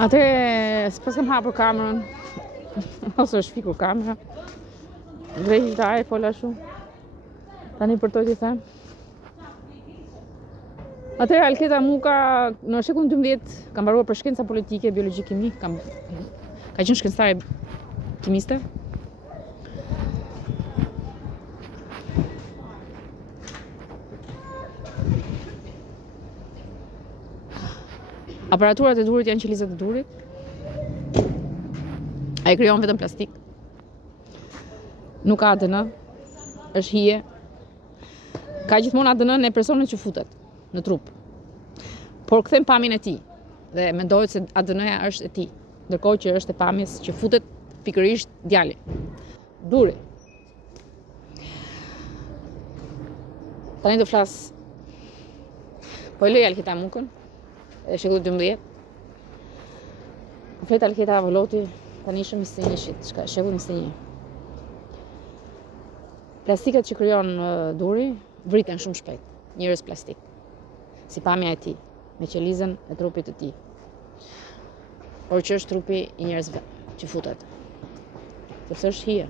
S'pas kam hapur kamerën, ose është fikur kamera. Vrehi të ajë, fola shumë. Tani për to t'i them. Atëherë Alketa mu në shekullin 12 kam mbaruar për shkenca politike, biologji, kimi, ka qenë shkencëtare kimiste. Aparaturat e durit janë qelizat e durit. Ai krijon vetëm plastik. Nuk ka ADN, është hije. Ka gjithmonë ADN e personit që futet në trup. Por kthem pamjen e tij dhe mendohet se ADN-ja është e tij, ndërkohë që është e pamjes që futet pikërisht djali. Duri. Tani do flas. Po e lej Alketa Mukën, e shekullit 12. Flet Alketa Voloti, tani ishëm 21-shit, shekull 21. Plastikat që krijon duri vriten shumë shpejt, njerëz plastik. Si pamja e tij, me qelizën e trupit të tij. Por që është trupi i njerëzve që futet. Sepse është hije.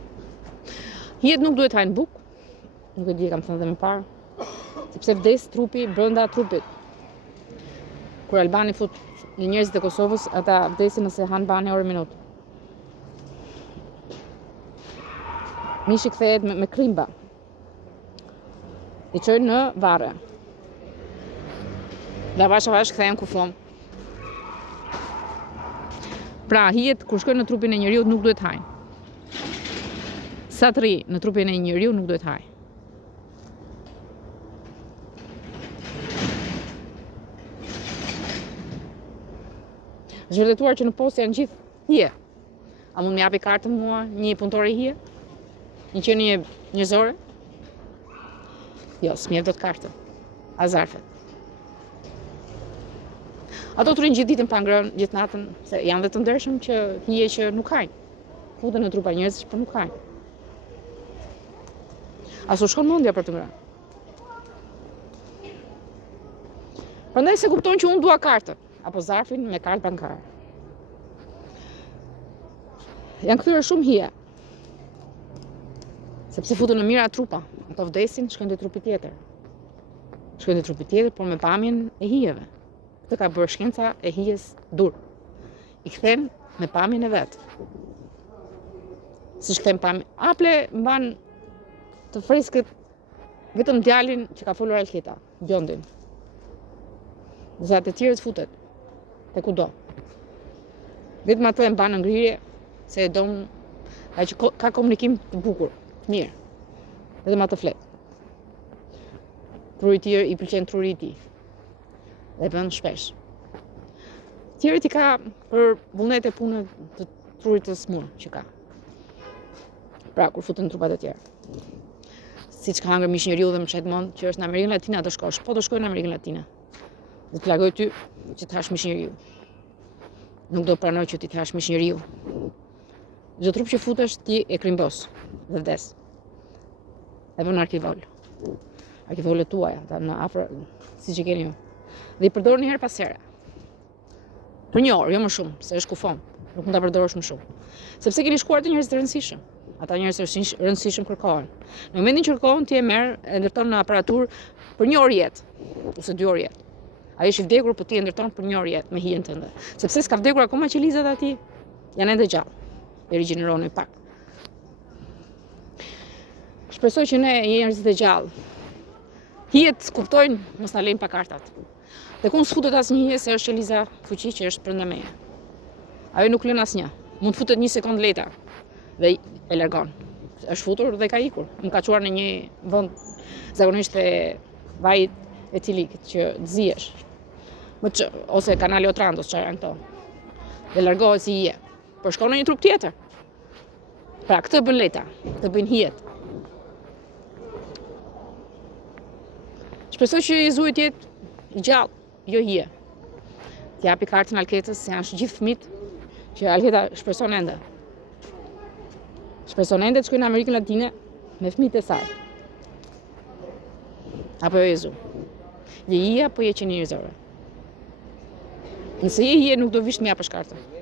Hijet nuk duhet hajnë bukë, nuk e di, kam thënë dhe më parë, sepse vdes trupi brenda trupit. Kur Albani fut në njerëzit e Kosovës, ata vdesin nëse hanë bane orë minutë. Mishi kthehet me krimba. I çojnë në varre. Dhe avash kthehen kufon. Pra, hijet kur shkojnë në trupin e njeriut nuk duhet hajnë. Sa të rri në trupin e njeriut nuk duhet hajnë. Është vërtetuar që në postë janë gjithë hije. A mund më japi kartën mua një punëtore hije? Një qenie njerëzore? Jo, s'mjef do të kartën. A zarfet. Ato të rinë gjithë ditën pa ngrënë, gjithë natën, se janë dhe të ndershëm që hije që nuk hajnë. Futen në trupa njerëzish, por nuk hajnë. Asu shkon mendja për të ngrënë. Prandaj se kupton që unë dua kartën, apo zarfin me kartë bankare. Janë kthyer shumë hije. Sepse futen në mira trupa, ato vdesin, shkojnë te trupi tjetër. Shkojnë te trupi tjetër, por me pamjen e hijeve. Këtë ka bërë shkenca e hijes dur. I kthen me pamjen e vet. Si kthen pamjen, aple mban të freskët vetëm djalin që ka folur Alketa, Gjondin. Dhe të tjerët futet te kudo. Vetëm atë e mban në ngrirje se e don ai që ka komunikim të bukur, të mirë. Vetëm atë flet. Truri i tij i pëlqen truri i tij. Dhe bën shpesh. Tjerët i ka për vullnet e punë të trurit të smur që ka. Pra, kur futen në trupat e tjerë. Siç ka hangër mish njeriu dhe më shet mend që është në Amerikën Latine do shkosh. Po do shkoj në Amerikën Latine. Dhe të largoj ty që të hash mish njeriu. Nuk do pranoj që ti të hash mish njeriu. Çdo trup që futesh ti e krimbos dhe vdes. E bën arkivol. Arkivolet tuaja, ata në afër siç e keni ju. Dhe i përdor një herë pas here. Për një orë, jo më shumë, se është kufon. Nuk mund ta përdorosh më shumë. Sepse keni shkuar te njerëz të rëndësishëm. Ata njerëz të rëndësishëm kërkohen. Në momentin që kërkohen ti e merr, e ndërton në aparatur për një orë jetë, ose 2 orë jetë. Ai është i vdekur, po ti e ndërton për një orë jetë me hijen tënde. Sepse s'ka vdekur akoma qelizat aty, janë ende gjallë. E rigjenerohen pak. Shpresoj që ne njerëzit e gjallë hijet kuptojnë mos na lejnë pa kartat. Dhe ku s'futet asnjë hije se është qeliza fuqi që është brenda meje. Ajo nuk lën asnjë. Mund të futet 1 sekondë letar dhe e largon. Është futur dhe ka ikur. Më ka çuar në një vend zakonisht e vajit etilik që zihesh. Ose kanali Otrandos, çfarë janë këto. Dhe largohet si hije. Por shkon në një trup tjetër. Pra këtë bën leta, këtë bën hijet. Shpresoj që Jezuit jetë i gjallë, jo hije. T'japi kartën Alketës, se janë gjithë fëmijët që Alketa shpreson ende. Shpreson ende të shkojnë në Amerikën Latine me fëmijët e saj. Apo jo Jezu. Je hija, po je qenie njerëzore. Nëse je nuk do vish të më japësh kartën.